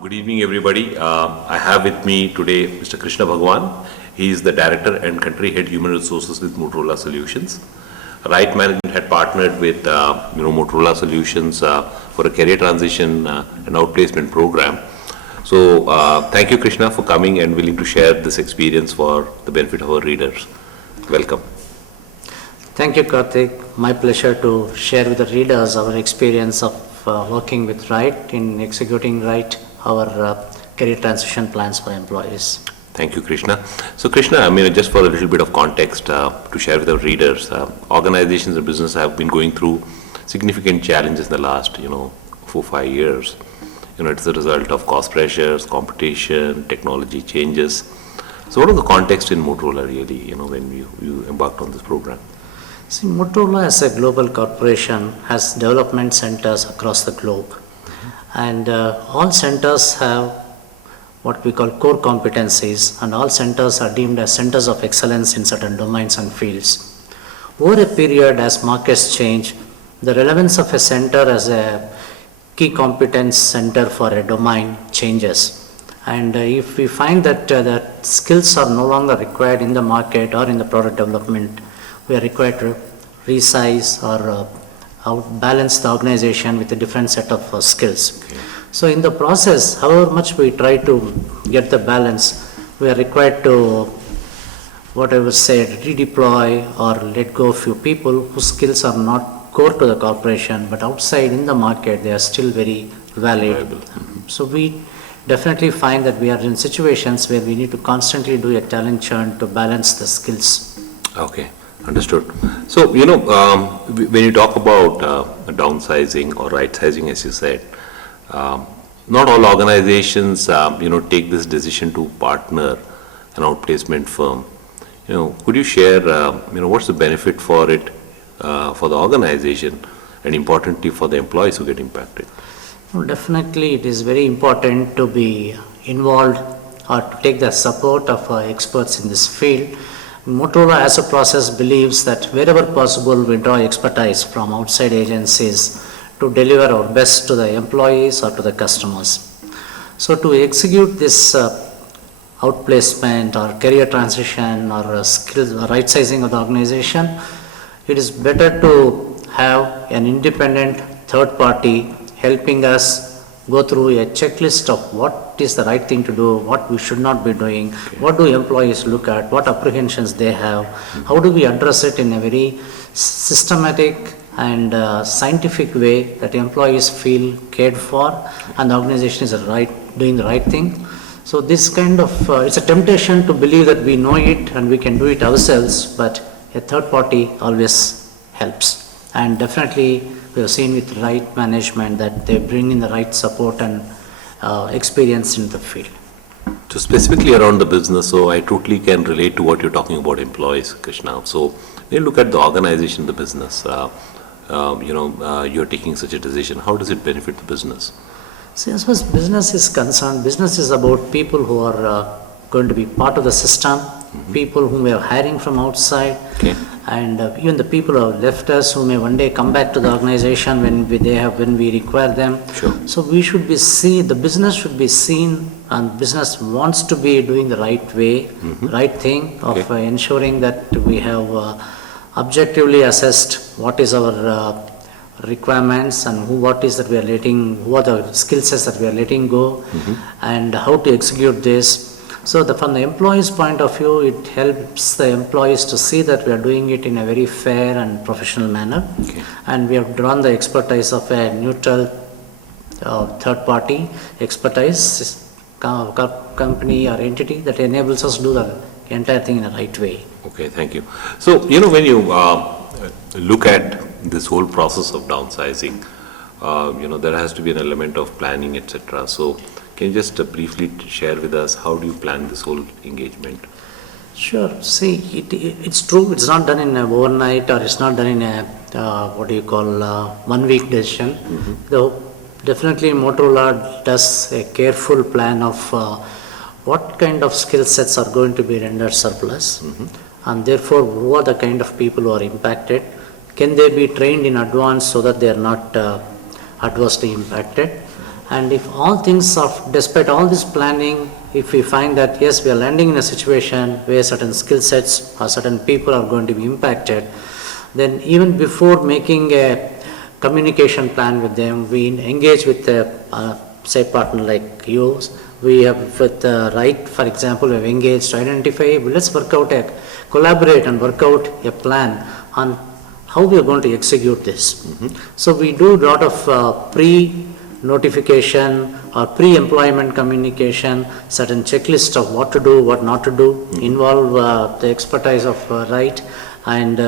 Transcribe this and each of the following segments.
Good evening, everybody. I have with me today Mr. Krishna Bhagwan. He is the Director and Country Head Human Resources with Motorola Solutions. Right Management had partnered with Motorola Solutions for a career transition and outplacement program. So thank you, Krishna, for coming and willing to share this experience for the benefit of our readers. Welcome. Thank you, Karthik. My pleasure to share with the readers our experience of working with RIGHT in executing RIGHT, our career transition plans for employees. Thank you, Krishna. So, Krishna, just for a little bit of context to share with our readers, organizations and business have been going through significant challenges in the last, 4-5 years. It's the result of cost pressures, competition, technology changes. So, what is the context in Motorola really, when you embarked on this program? See, Motorola as a global corporation has development centers across the globe. And all centers have what we call core competencies, and all centers are deemed as centers of excellence in certain domains and fields. Over a period, as markets change, the relevance of a center as a key competence center for a domain changes. And if we find that that skills are no longer required in the market or in the product development, we are required to resize or balance the organization with a different set of skills. Okay. So in the process, however much we try to get the balance, we are required to, what I would say, redeploy or let go of few people whose skills are not core to the corporation, but outside in the market, they are still very valid. So we definitely find that we are in situations where we need to constantly do a talent churn to balance the skills. Okay. Understood. So, when you talk about downsizing or right-sizing, as you said, not all organizations, take this decision to partner an outplacement firm. Could you share, what's the benefit for it, for the organization, and importantly for the employees who get impacted? Well, definitely, it is very important to be involved or to take the support of experts in this field. Motorola as a process believes that wherever possible we draw expertise from outside agencies to deliver our best to the employees or to the customers. So to execute this outplacement or career transition or skills right sizing of the organization, it is better to have an independent third party helping us go through a checklist of what is the right thing to do, what we should not be doing, what do employees look at, what apprehensions they have, how do we address it in a very systematic and scientific way that employees feel cared for and the organization is doing the right thing. So this kind of, it's a temptation to believe that we know it and we can do it ourselves, but a third party always helps. And definitely we have seen with right management that they bring in the right support and experience in the field. So specifically around the business, so I totally can relate to what you're talking about employees, Krishna. So when you look at the organization, the business, you're taking such a decision, how does it benefit the business? See, as far as business is concerned, business is about people who are going to be part of the system, people whom we are hiring from outside, and even the people who have left us who may one day come back to the organization when we require them. Sure. So we should be the business should be seen, and business wants to be doing the right way, right thing of ensuring that we have objectively assessed what is our requirements and who are the skill sets that we are letting go, and how to execute this. So from the employee's point of view, it helps the employees to see that we are doing it in a very fair and professional manner. And we have drawn the expertise of a neutral third party expertise company or entity that enables us to do the entire thing in the right way. Okay, thank you. So, when you look at this whole process of downsizing, there has to be an element of planning, etc. So, can you just briefly share with us how do you plan this whole engagement? Sure. See, it's true. It's not done in a overnight, or it's not done in a 1 week decision. Though definitely Motorola does a careful plan of what kind of skill sets are going to be rendered surplus, and therefore who are the kind of people who are impacted. Can they be trained in advance so that they are not adversely impacted? And if all things are, despite all this planning, if we find that yes, we are landing in a situation where certain skill sets or certain people are going to be impacted, then even before making a communication plan with them, we engage with a say partner like you. We have with right, for example, we have engaged to identify, let's work out collaborate and work out a plan on how we are going to execute this. So we do a lot of pre-notification or pre-employment communication, certain checklist of what to do, what not to do, involve the expertise of right, and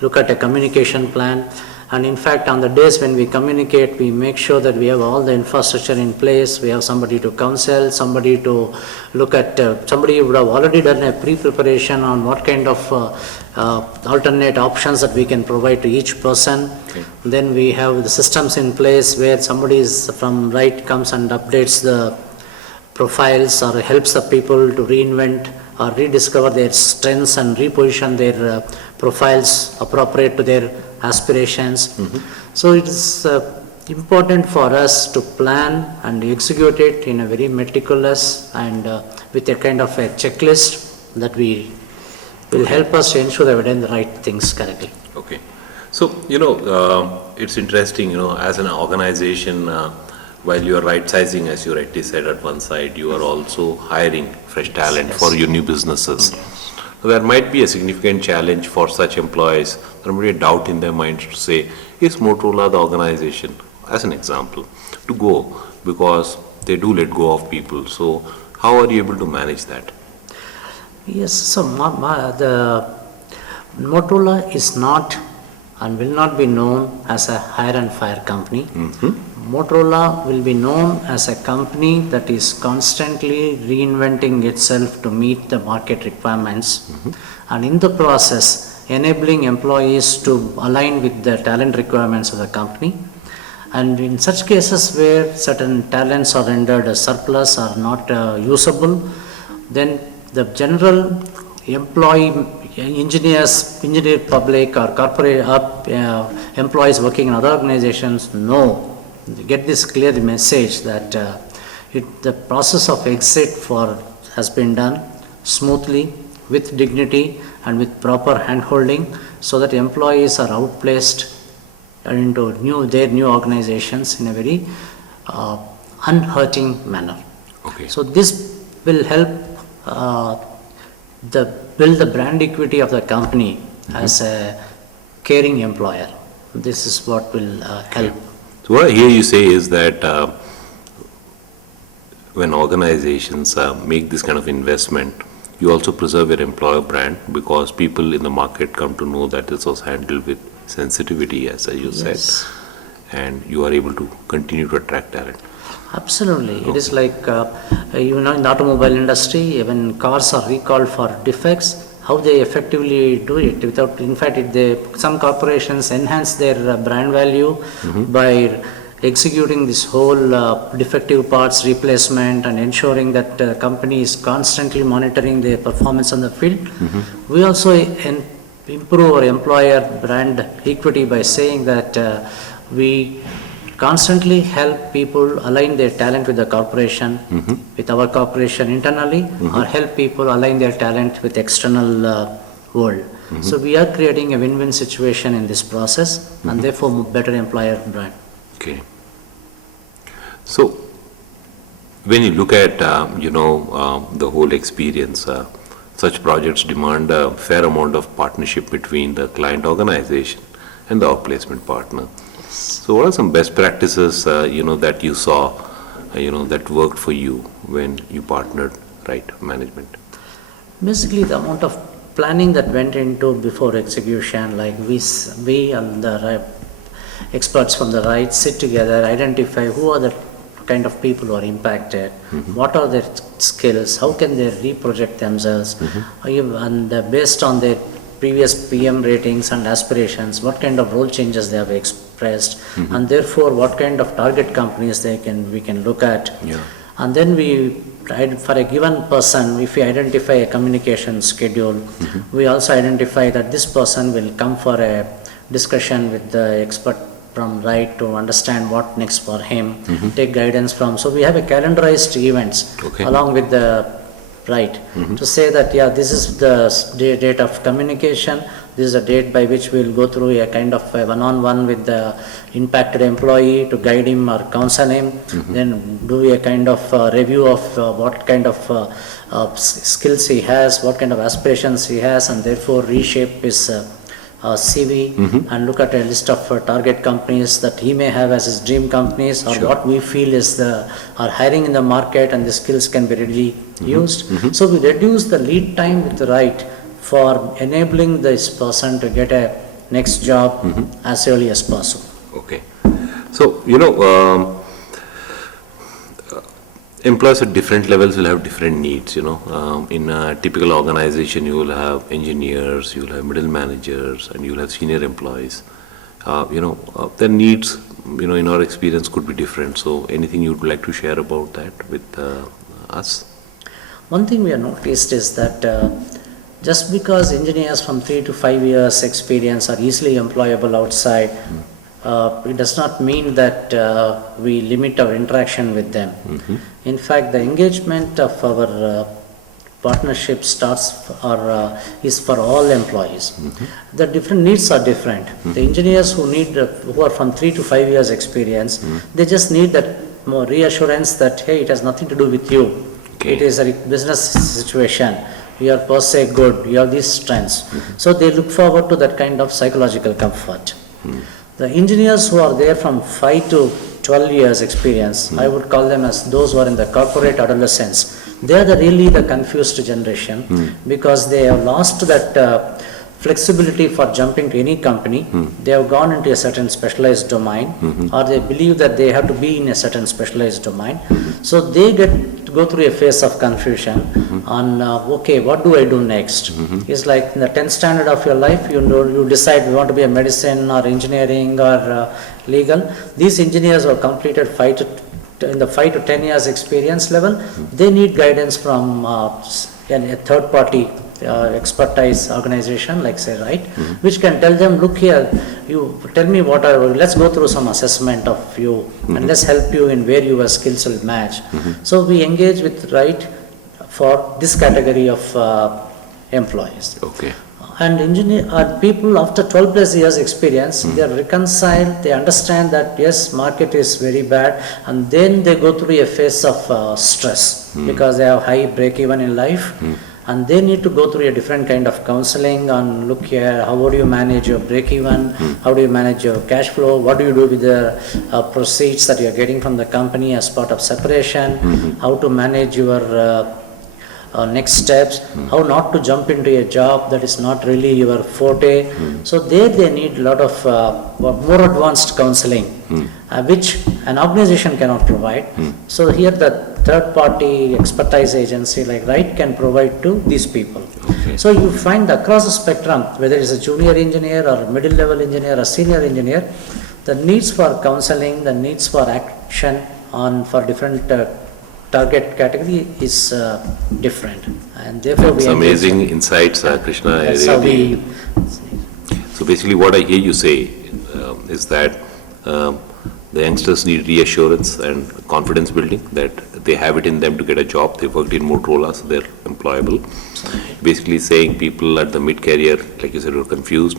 look at a communication plan. And in fact, on the days when we communicate, we make sure that we have all the infrastructure in place. We have somebody to counsel, somebody to look at, somebody would have already done a pre-preparation on what kind of alternate options that we can provide to each person. Okay. Then we have the systems in place where somebody is from right comes and updates the profiles or helps the people to reinvent or rediscover their strengths and reposition their profiles appropriate to their aspirations. So it is important for us to plan and execute it in a very meticulous and with a kind of a checklist that we will help us to ensure that we're doing the right things correctly. Okay. So, it's interesting, as an organization, while you are right sizing, as you rightly said at one side, you are also hiring fresh talent for your new businesses. There might be a significant challenge for such employees. There might be a doubt in their minds to say, is Motorola the organization, as an example, to go, because they do let go of people. So how are you able to manage that? Yes, so the Motorola is not and will not be known as a hire and fire company. Motorola will be known as a company that is constantly reinventing itself to meet the market requirements, and in the process enabling employees to align with the talent requirements of the company. And in such cases where certain talents are rendered surplus or not usable, then the general engineer public or corporate employees working in other organizations get this clear message that the process of exit has been done smoothly, with dignity and with proper hand-holding, so that employees are outplaced into their new organizations in a very unhurting manner. Okay. So this will help build the brand equity of the company as a caring employer. This is what will help. So what I hear you say is that when organizations make this kind of investment, you also preserve your employer brand, because people in the market come to know that this was handled with sensitivity, as you said, and you are able to continue to attract talent. Absolutely. Okay. It is like, in the automobile industry, when cars are recalled for defects, how they effectively do it without, in fact, some corporations enhance their brand value by executing this whole defective parts replacement and ensuring that the company is constantly monitoring their performance on the field. We also improve our employer brand equity by saying that we constantly help people align their talent with the corporation, with our corporation internally, or help people align their talent with external world. So we are creating a win-win situation in this process, and therefore better employer brand. Okay. So when you look at the whole experience, such projects demand a fair amount of partnership between the client organization and the outplacement partner. So what are some best practices, that you saw, that worked for you when you partnered right management? Basically, the amount of planning that went into before execution, like we and the experts from the right sit together, identify who are the kind of people who are impacted, what are their skills, how can they reproject themselves, and based on their previous PM ratings and aspirations, what kind of role changes they have expressed, and therefore what kind of target companies we can look at. And then for a given person, if we identify a communication schedule, we also identify that this person will come for a discussion with the expert from right to understand what next for him, take guidance from. So we have a calendarized events Okay. along with the right to say that, yeah, this is the date of communication, this is a date by which we will go through a kind of a one-on-one with the impacted employee to guide him or counsel him, then do a kind of review of what kind of skills he has, what kind of aspirations he has, and therefore reshape his CV and look at a list of target companies that he may have as his dream companies, or what we feel is are hiring in the market and the skills can be readily used. So we reduce the lead time with the right for enabling this person to get a next job as early as possible. Okay. So, employees at different levels will have different needs, In a typical organization, you will have engineers, you will have middle managers, and you will have senior employees. Their needs, in our experience could be different. So anything you would like to share about that with us? One thing we have noticed is that just because engineers from 3 to 5 years experience are easily employable outside, it does not mean that we limit our interaction with them. In fact, the engagement of our partnership is for all employees. The different needs are different. The engineers who are from 3 to 5 years experience, they just need that more reassurance that, hey, it has nothing to do with you. Okay. It is a business situation. You are per se good. You have these strengths. So they look forward to that kind of psychological comfort. The engineers who are there from 5 to 12 years experience, I would call them as those who are in the corporate adolescence. They are really the confused generation because they have lost that flexibility for jumping to any company. They have gone into a certain specialized domain, or they believe that they have to be in a certain specialized domain. So they go through a phase of confusion on, okay, what do I do next? It's like in the 10th standard of your life, you decide you want to be a medicine or engineering or legal. These engineers who have completed 5 to 10 years experience level, they need guidance from a third party expertise organization, like say, right, which can tell them, look here, you tell me let's go through some assessment of you and let's help you in where your skills will match. So we engage with right for this category of employees. Okay. And people after 12 plus years experience, they are reconciled, they understand that yes, market is very bad, and then they go through a phase of stress because they have high break even in life. And they need to go through a different kind of counseling on, look here, how do you manage your break even, how do you manage your cash flow, what do you do with the proceeds that you are getting from the company as part of separation, how to manage your next steps, how not to jump into a job that is not really your forte. So they need a lot of more advanced counseling, which an organization cannot provide. So here the third party expertise agency like RIGHT can provide to these people. Okay. So you find across the spectrum, whether it's a junior engineer or middle level engineer or senior engineer, the needs for counseling, the needs for action for different target category is different, and therefore That's amazing insights, Krishna. That's really. how So basically what I hear you say is that the youngsters need reassurance and confidence building, that they have it in them to get a job. They worked in Motorola, so they're employable. Basically saying people at the mid-career, like you said, are confused,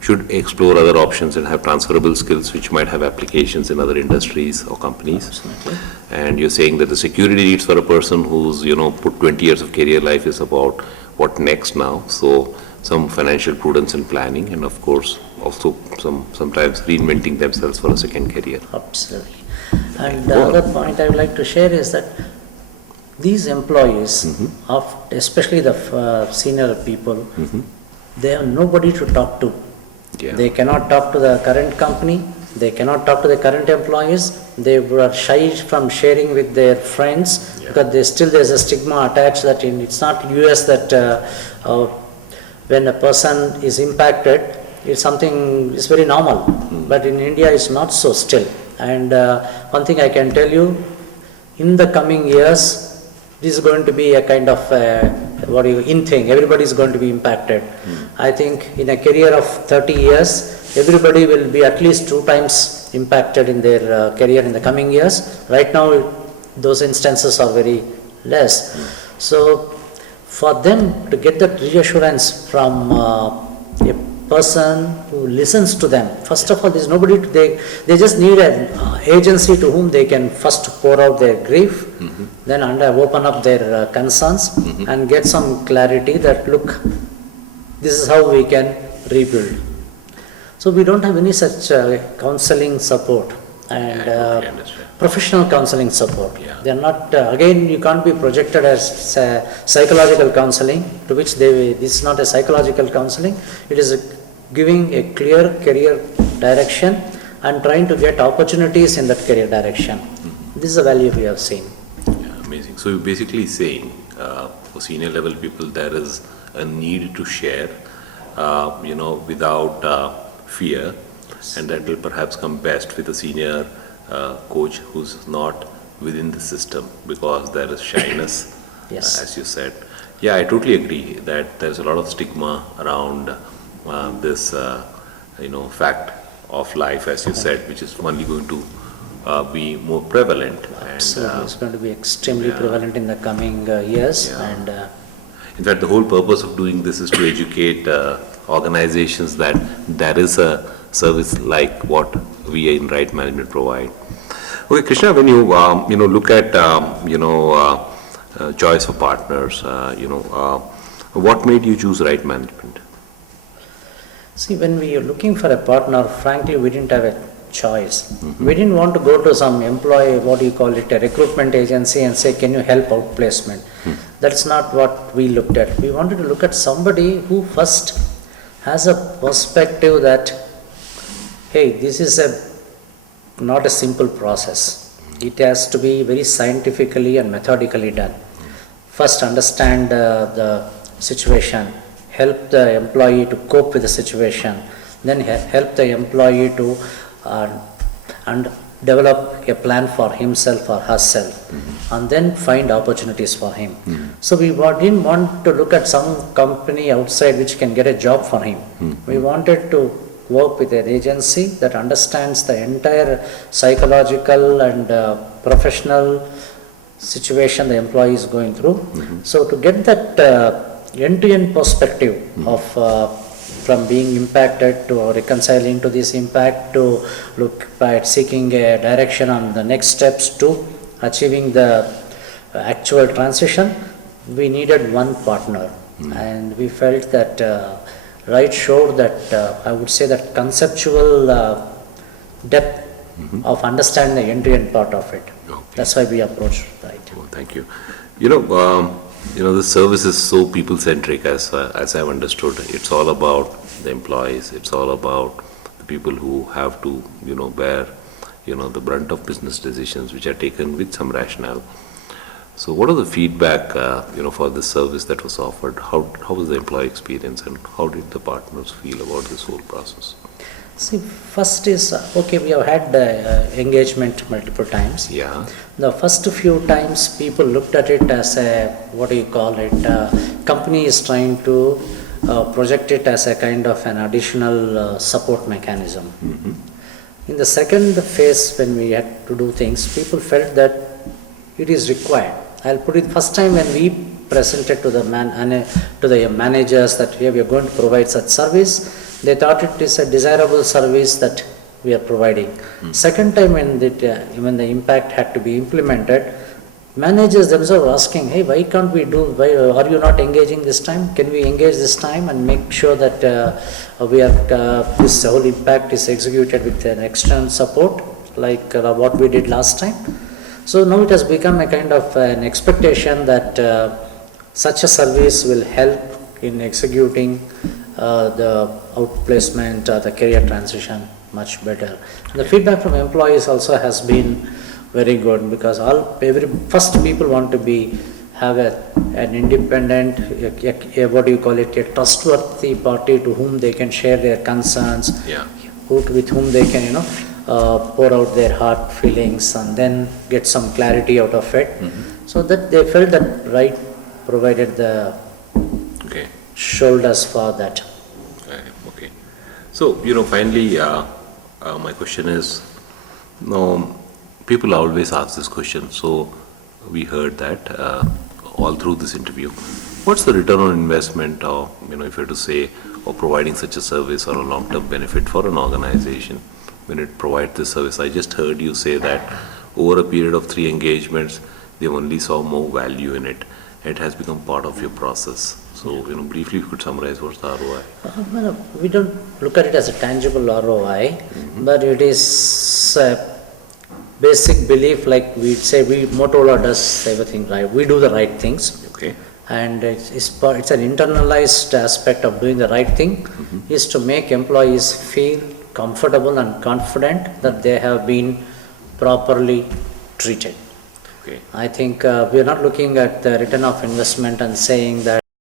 should explore other options and have transferable skills which might have applications in other industries or companies. Absolutely. And you're saying that the security needs for a person who's, put 20 years of career life is about what next now. So some financial prudence and planning, and of course, also sometimes reinventing themselves for a second career. Absolutely. And the other point I would like to share is that these employees, especially the senior people, they have nobody to talk to. Yeah. They cannot talk to the current company, they cannot talk to the current employees, they are shy from sharing with their friends because there's a stigma attached that it's not US that when a person is impacted, it's very normal, but in India it's not so still. And one thing I can tell you, in the coming years, this is going to be a kind of everybody is going to be impacted. I think in a career of 30 years, everybody will be at least 2 times impacted in their career in the coming years. Right now, those instances are very less. So, for them to get that reassurance from a person who listens to them, first of all, there's nobody, they just need an agency to whom they can first pour out their grief, then open up their concerns and get some clarity that, look, this is how we can rebuild. So we don't have any such counseling support and professional counseling support. Yeah. They are not, again, you can't be projected as psychological counseling, to which this is not a psychological counseling. It is giving a clear career direction and trying to get opportunities in that career direction. This is the value we have seen. Yeah, amazing. So you're basically saying for senior level people there is a need to share, without fear, and that will perhaps come best with a senior coach who's not within the system because there is shyness, Yes. as you said. Yeah, I totally agree that there's a lot of stigma around this, fact of life, as you said, which is only going to be more prevalent. Absolutely, it's going to be extremely yeah. prevalent in the coming years. Yeah. And In fact, the whole purpose of doing this is to educate organizations that there is a service like what we in Right Management provide. Okay, Krishna, when you look at choice of partners, what made you choose Right Management? see, when we are looking for a partner, frankly, we didn't have a choice. We didn't want to go to some employee, a recruitment agency and say, can you help out placement? That's not what we looked at. We wanted to look at somebody who first has a perspective that, hey, this is not a simple process. It has to be very scientifically and methodically done. First, understand the situation, help the employee to cope with the situation, then help the employee to and develop a plan for himself or herself, and then find opportunities for him. So we didn't want to look at some company outside which can get a job for him. We wanted to work with an agency that understands the entire psychological and professional situation the employee is going through. So to get that end-to-end perspective of from being impacted to reconciling to this impact to look at seeking a direction on the next steps to achieving the actual transition, we needed one partner. And we felt that Right showed that, I would say that conceptual depth of understanding the end-to-end part of it. Okay. That's why we approached Right. Oh, thank you. The service is so people-centric, as I've understood. It's all about the employees. It's all about the people who have to, bear, the brunt of business decisions which are taken with some rationale. So, what are the feedback, for the service that was offered? How was the employee experience, and how did the partners feel about this whole process? See, first is, okay, we have had engagement multiple times. Yeah. The first few times people looked at it as company is trying to project it as a kind of an additional support mechanism. In the second phase, when we had to do things, people felt that it is required. I'll put it, first time when we presented to the managers that we are going to provide such service, they thought it is a desirable service that we are providing. Second time when the impact had to be implemented, managers themselves were asking, hey, why can't we why are you not engaging this time? Can we engage this time and make sure that this whole impact is executed with an external support like what we did last time? So now it has become a kind of an expectation that such a service will help in executing the outplacement, the career transition much better. The feedback from employees also has been very good because first people want to have an independent, a trustworthy party to whom they can share their concerns, with whom they can pour out their heart feelings and then get some clarity out of it. So that they felt that Right provided the shoulders for that. Okay. So, finally, my question is, people always ask this question. So, we heard that all through this interview. What's the return on investment, or, if you have to say, of providing such a service or a long-term benefit for an organization when it provides this service? I just heard you say that over a period of 3 engagements, they only saw more value in it. It has become part of your process. So, briefly, if you could summarize what's the ROI? Well, we don't look at it as a tangible ROI, but it is a basic belief, like we say, Motorola does everything right. We do the right things. Okay. And it's an internalized aspect of doing the right thing, is to make employees feel comfortable and confident that they have been properly treated. Okay. I think we are not looking at the return of investment and saying that